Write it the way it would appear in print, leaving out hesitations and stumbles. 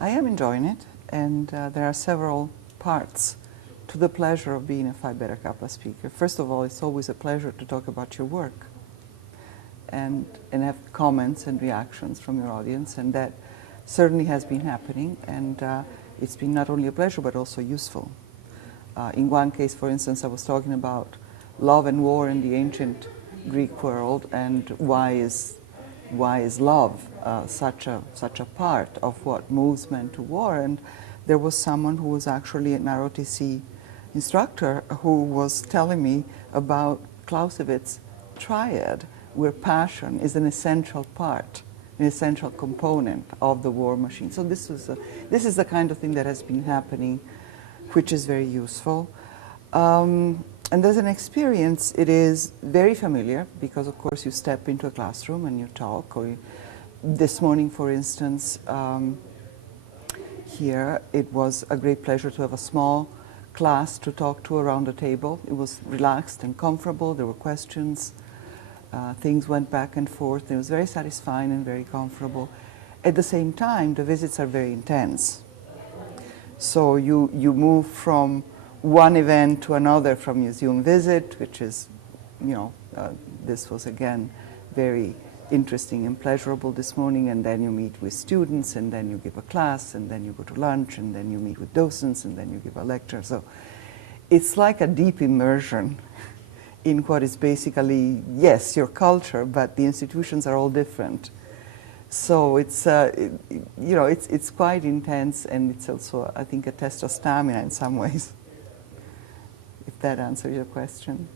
I am enjoying it, and there are several parts to the pleasure of being a Phi Beta Kappa speaker. First of all, it's always a pleasure to talk about your work and have comments and reactions from your audience, and that certainly has been happening, and it's been not only a pleasure but also useful. In one case, for instance, I was talking about love and war in the ancient Greek world, and why is love such a part of what moves men to war. And there was someone who was actually an ROTC instructor who was telling me about Clausewitz's triad, where passion is an essential part, an essential component of the war machine. So this is the kind of thing that has been happening, which is very useful. And as an experience, it is very familiar, because of course you step into a classroom and you talk. This morning, for instance, here, it was a great pleasure to have a small class to talk to around the table. It was relaxed and comfortable. There were questions. Things went back and forth. It was very satisfying and very comfortable. At the same time, the visits are very intense. So you move from one event to another, from museum visit, which is, this was again very interesting and pleasurable this morning, and then you meet with students, and then you give a class, and then you go to lunch, and then you meet with docents, and then you give a lecture. So it's like a deep immersion in what is basically, yes, your culture, but the institutions are all different. So it's, it's quite intense, and it's also, I think, a test of stamina in some ways, if that answers your question.